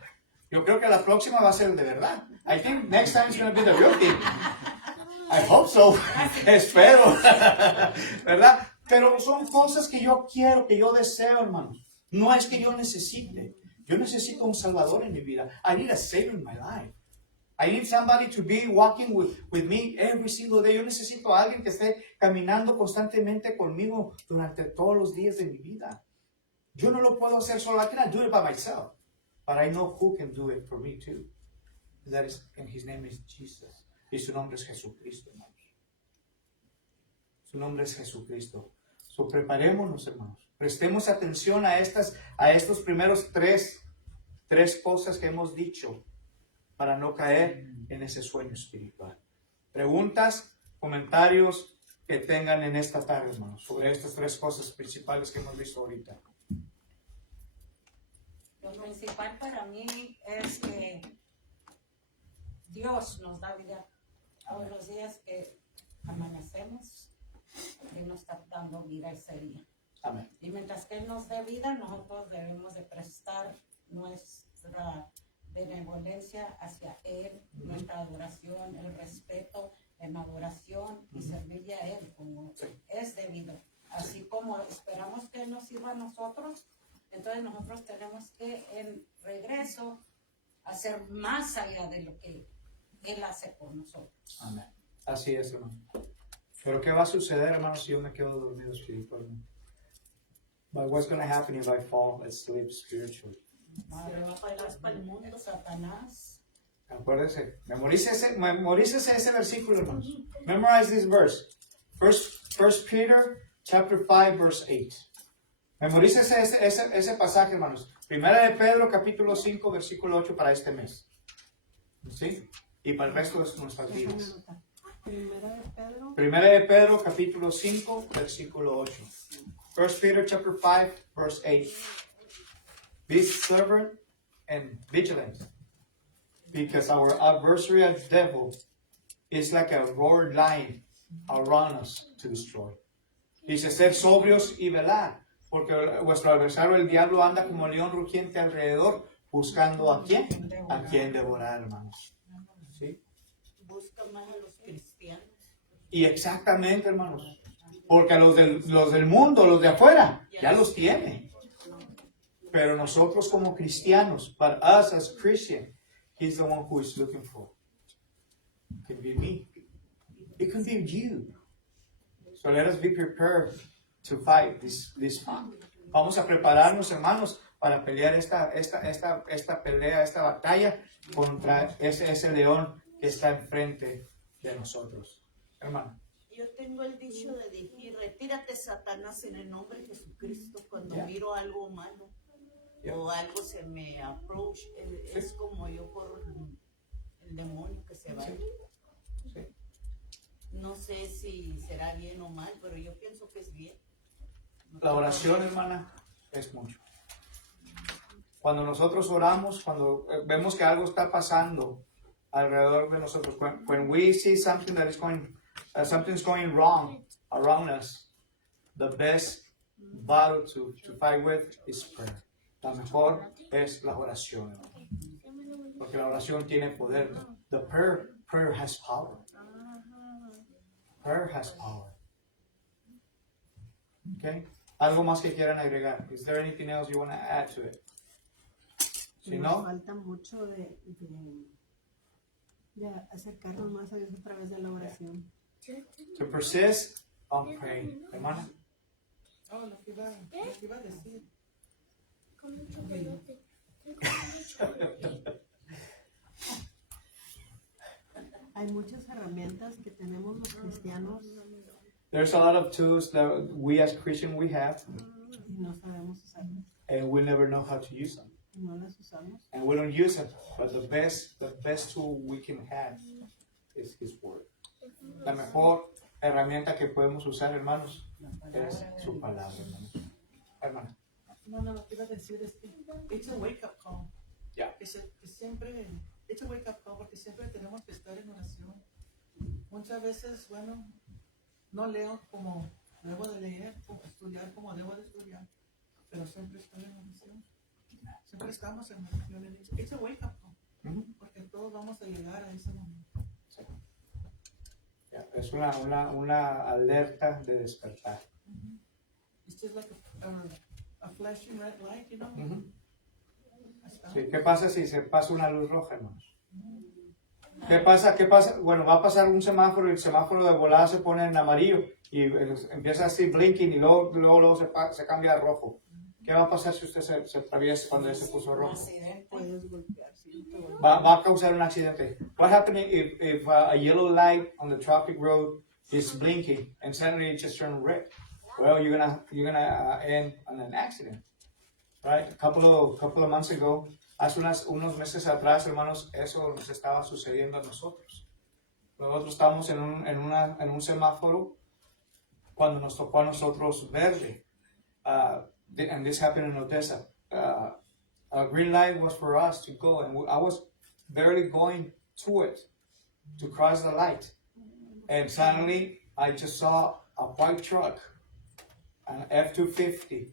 Yo creo que la próxima va a ser de verdad. I think next time is going to be the real thing. I hope so. Espero. ¿Verdad? Pero son cosas que yo quiero, que yo deseo, hermanos. No es que yo necesite. Yo necesito un Salvador en mi vida. I need a Savior in my life. I need somebody to be walking with me every single day. Yo necesito a alguien que esté caminando constantemente conmigo durante todos los días de mi vida. Yo no lo puedo hacer solo. I cannot do it by myself. But I know who can do it for me too. And his name is Jesus. Y su nombre es Jesucristo, hermanos. Su nombre es Jesucristo. So, preparémonos, hermanos. Prestemos atención a estos primeros tres cosas que hemos dicho para no caer en ese sueño espiritual. Preguntas, comentarios que tengan en esta tarde, hermanos, sobre estas 3 cosas principales que hemos visto ahorita. Lo principal para mí es que Dios nos da vida todos los días que amanecemos. Él nos está dando vida ese día. Amén. Y mientras que Él nos dé vida, nosotros debemos de prestar nuestra benevolencia hacia Él, nuestra adoración, el respeto en adoración y servirle a Él como es debido. Así como esperamos que Él nos sirva a nosotros, entonces nosotros tenemos que en regreso hacer más allá de lo que Él hace por nosotros. Amén. Así es, hermano. Pero ¿qué va a suceder, hermano, si yo me quedo dormido espiritualmente? But what's going to happen if I fall asleep spiritually? Madre, va para el mundo, Satanás. Acuérdese, memorícese ese versículo, hermanos. Memorize this verse. First Peter chapter 5 verse 8. Memorícese ese pasaje, hermanos. Primera de Pedro capítulo 5 versículo 8 para este mes. ¿Sí? Y para el resto de nuestras vidas. Primera de Pedro capítulo 5 versículo 8. First Peter chapter 5 verse 8. Be sober and vigilant, because our adversary, the devil, is like a roaring lion around us to destroy. Dice, ser sobrios y velar, porque vuestro adversario, el diablo, anda como león rugiente alrededor, buscando a quién devorar, hermanos. ¿Sí? Busca más a los cristianos. Y exactamente, hermanos, porque a los del mundo, los de afuera, ya los tiene. Pero nosotros como cristianos, but us as Christian, He's the one who is looking for. It could be me. It could be you. So let us be prepared to fight this fight. Vamos a prepararnos, hermanos, para pelear esta pelea, esta batalla contra ese león que está enfrente de nosotros. Hermano. Yo tengo el dicho de decir, retírate Satanás en el nombre de Jesucristo cuando Yeah. miro algo malo Yeah. o algo se me approach, es como yo por el demonio que se va. Sí. No sé si será bien o mal, pero yo pienso que es bien. La oración, hermana, es mucho. Cuando nosotros oramos, cuando vemos que algo está pasando alrededor de nosotros, when we see something that is something's going wrong around us, the best battle to fight with is prayer. La mejor es la oración, hermano. Porque la oración tiene poder. The prayer has power. Prayer has power. Okay? Algo más que quieran agregar? Is there anything else you want to add to it? Si Nos no, falta mucho de acercarnos más a Dios a través de la oración. to persist on praying. Hermana. Oh, lo que iba a decir. Hay muchas herramientas que tenemos los cristianos There's a lot of tools that we as Christians we have, y no sabemos usarlas. and we never know how to use them. Y no las usamos. And we don't use them. But the best tool we can have is His Word. La mejor herramienta que podemos usar, hermanos, es su palabra, hermanos. Hermana. No, lo que iba a decir es que it's a wake up call. Yeah. Que siempre, it's a wake up call porque siempre tenemos que estar en oración. Muchas veces, bueno, no leo como debo de leer, o estudiar como debo de estudiar, pero siempre estoy en oración. Siempre estamos en oración. It's a wake up call. Porque todos vamos a llegar a ese momento. Yeah, es una alerta de despertar. It's just like a flashing red light, you know? Hasta- Sí, ¿qué pasa si se pasa una luz roja, hermanos? ¿Qué pasa? Bueno, va a pasar un semáforo y el semáforo de volada se pone en amarillo y empieza así blinking y luego se cambia a rojo. ¿Qué va a pasar si usted se atraviesa cuando ya se puso rojo? Puedes golpear, sí, te golpeas. Va a causar un accidente. What happens if a yellow light on the traffic road is blinking and suddenly it just turns red? Well, you're gonna end on an accident, right? A couple of months ago, hace unos meses atrás, hermanos, eso nos estaba sucediendo a nosotros. Nosotros estábamos en un semáforo cuando nos tocó a nosotros verde. And this happened in Odessa. A green light was for us to go, and I was barely going to it to cross the light. And suddenly, I just saw a white truck, an F-250,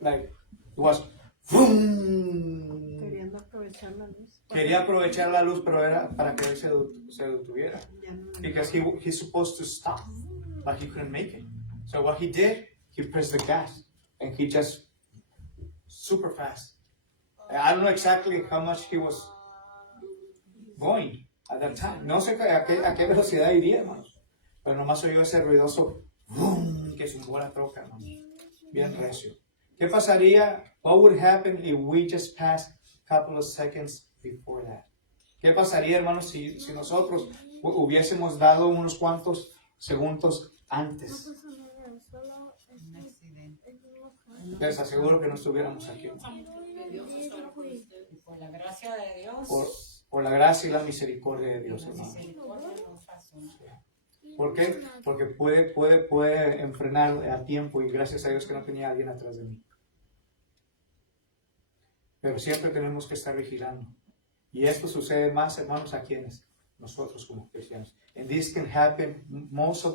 like it was boom. Queriendo aprovechar la luz. Quería aprovechar la luz, pero era para que él se detuviera. Ya no- Because he's supposed to stop, but he couldn't make it. So what he did, he pressed the gas, and he just super fast. I don't know exactly how much he was going at that time. No sé a qué velocidad iría, hermanos. Pero nomás oyó ese ruidoso boom que zumbó la troca, hermanos. Bien recio. ¿Qué pasaría? What would happen if we just passed a couple of seconds before that? ¿Qué pasaría, hermanos, si nosotros hubiésemos dado unos cuantos segundos antes? Un accidente. Les aseguro que no estuviéramos aquí. Y por la gracia de Dios, Por la gracia y la misericordia de Dios, la hermano. misericordia nos pasó. ¿Por qué? Porque puede enfrenar a tiempo y gracias a Dios que no tenía a alguien atrás de mí. Pero siempre tenemos que estar vigilando. Y esto sucede más, hermanos, a quienes nosotros como cristianos. And this can happen, most of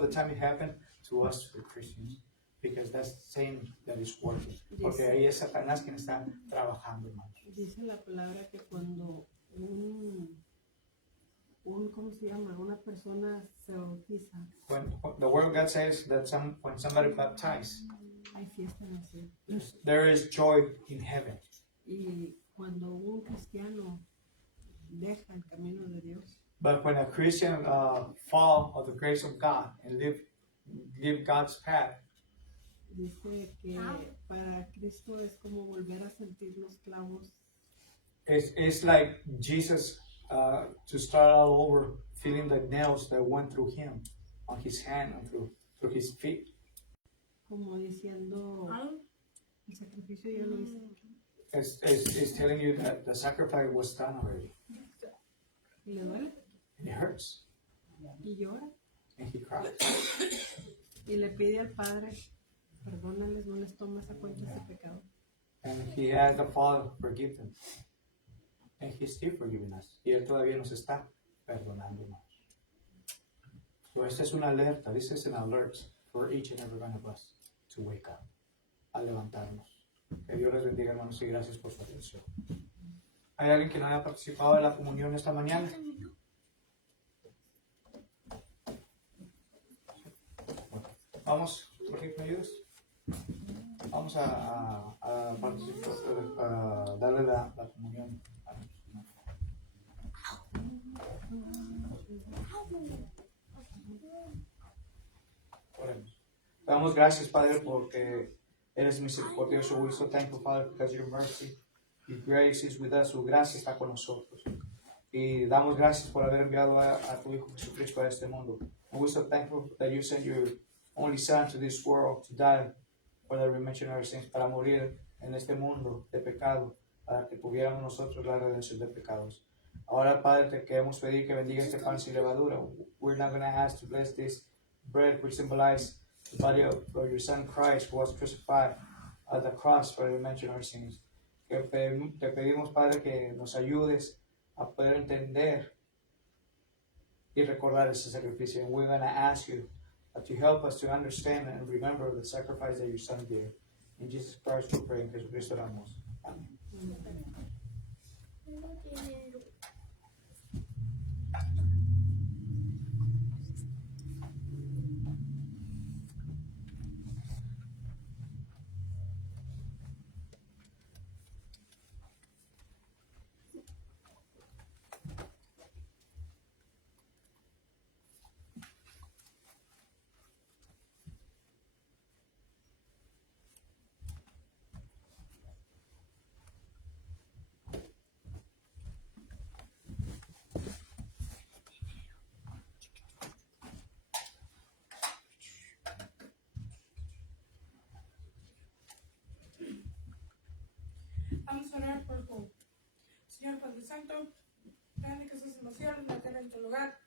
the time it happens to us, the Christians. Because that's saying that it's working. Porque ahí es Satanás quien está trabajando, hermanos. Dice la palabra que cuando ¿cómo se llama? Una persona se bautiza. When the word of God says that when somebody baptized, Hay fiesta en el cielo. There is joy in heaven. Y cuando un cristiano deja el camino de Dios, But when a Christian fall of the grace of God and live God's path, dice que para Cristo es como volver a sentir los clavos it's like Jesus to start all over, feeling the nails that went through him on his hand and through his feet. como diciendo el sacrificio ya lo hice. It's telling you that the sacrifice was done already. Y le duele And it hurts. y llora And he cries. y le pide al Padre, perdónales, no les tomes a cuenta ese pecado. And he asked the Father, forgive them. And he's still forgiving us. Y él todavía nos está perdonándonos. So esta es una alerta. This is an alert for each and every one of us to wake up. A levantarnos. Que Dios les bendiga, hermanos, y gracias por su atención. ¿Hay alguien que no haya participado de la comunión esta mañana? Vamos, Jorge, ¿me ayudas? Vamos a participar, a darle la comunión. Oremos. Te damos gracias, Padre, porque eres misericordioso. We're so thankful, Father, because your mercy, your grace is with us. Su gracia está con nosotros. Y damos gracias por haber enviado a tu Hijo Jesucristo a este mundo. And we're so thankful that you sent your only Son to this world to die for the remission of our sins, para morir en este mundo de pecado, para que tuviéramos nosotros la redención de pecados. Ahora, Padre, te queremos pedir que bendiga este pan sin levadura. We're not going to ask to bless this bread, which symbolizes the body of your Son Christ, who was crucified at the cross for the remission of our sins. Que te pedimos, Padre, que nos ayudes a poder entender y recordar ese sacrificio. And we're going to ask you to help us to understand and remember the sacrifice that your Son did. In Jesus Christ we pray, en Jesucristo oramos. Amén. Vamos a orar por tu Señor Padre Santo. Grande que seas en los cielos, en la tierra, en tu lugar.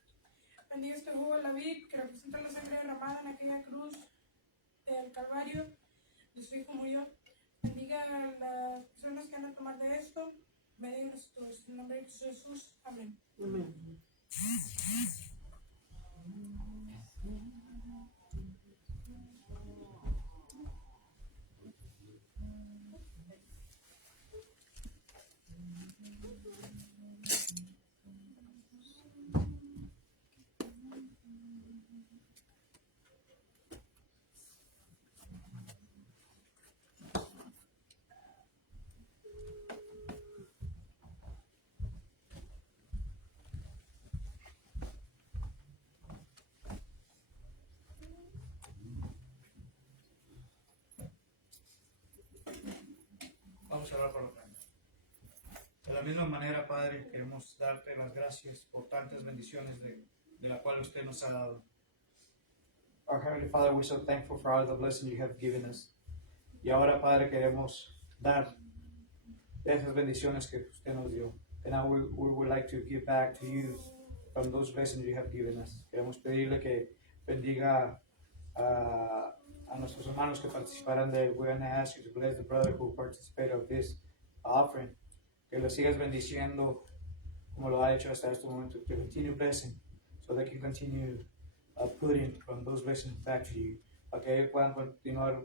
Bendiga este jugo de la vid que representa la sangre derramada en aquella cruz del Calvario de su Hijo murió. Bendiga a las personas que van a tomar de esto. Bendiga en el nombre de Jesús. Amén. Amén. Vamos a orar por la ofrenda. De la misma manera, Padre, queremos darte las gracias por tantas bendiciones de la cual usted nos ha dado. Our Heavenly Father, we're so thankful for all the blessings you have given us. Y ahora, Padre, queremos dar de esas bendiciones que usted nos dio. And now we would like to give back to you from those blessings you have given us. Queremos pedirle que bendiga a nuestros hermanos que participarán de. We're going to ask you to bless the brother who participated of this offering. Que lo sigas bendiciendo como lo ha hecho hasta este momento. To continue blessing so they can continue putting from those blessings back to you. Para que ellos puedan continuar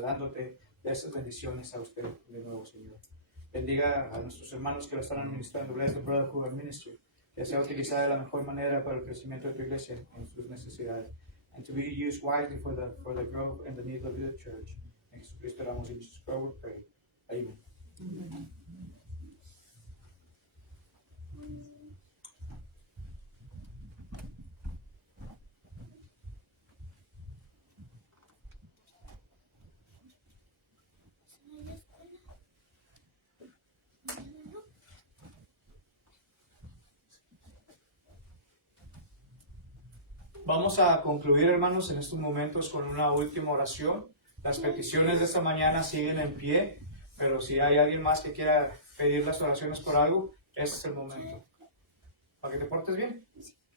dándote de esas bendiciones a usted de nuevo, Señor. Bendiga a nuestros hermanos que lo están administrando. Bless the brotherhood ministry. Que sea utilizada de la mejor manera para el crecimiento de tu iglesia en sus necesidades. And to be used wisely for the growth and the needs of your church. En Jesucristo oramos y en Jesus Christ we pray. Amen. Vamos a concluir, hermanos, en estos momentos con una última oración. Las peticiones de esta mañana siguen en pie, pero si hay alguien más que quiera pedir las oraciones por algo, ese es el momento. ¿Para que te portes bien?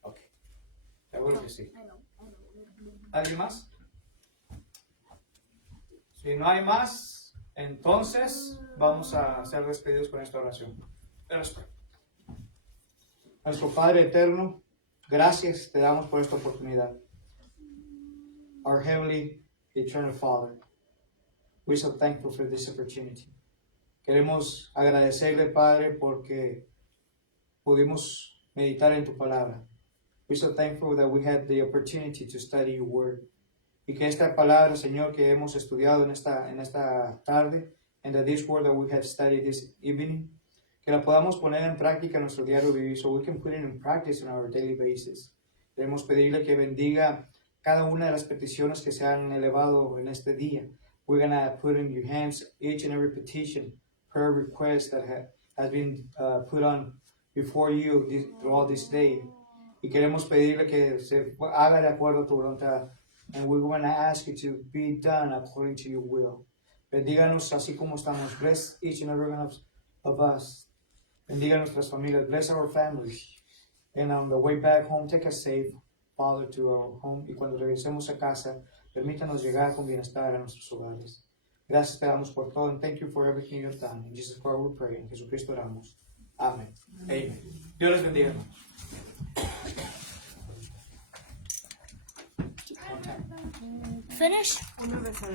Ok. Seguro que sí. ¿Alguien más? Si no hay más, entonces vamos a ser despedidos con esta oración. Nuestro Padre eterno, gracias te damos por esta oportunidad. Our Heavenly Eternal Father, we're so thankful for this opportunity. Queremos agradecerle, Padre, porque pudimos meditar en tu palabra. We're so thankful that we had the opportunity to study your word. Y que esta palabra, Señor, que hemos estudiado en esta tarde, and that this word that we have studied this evening, que la podamos poner en práctica en nuestro diario vivir, so we can put it in practice on our daily basis. Queremos pedirle que bendiga cada una de las peticiones que se han elevado en este día. We're going to put in your hands each and every petition, prayer request that has been put on before you throughout this day. Y queremos pedirle que se haga de acuerdo a tu voluntad. And we're going to ask you to be done according to your will. Bendíganos así como estamos. Bless each and every one of us. Bendiga nuestras familias. Bless our families. And on the way back home, take us safe, Father, to our home. Y cuando regresemos a casa, permítanos llegar con bienestar a nuestros hogares. Gracias te damos por todo. And thank you for everything you've done. In Jesus Christ we pray. En Jesucristo oramos. Amén. Amen. Dios les bendiga. Finish? Una vez a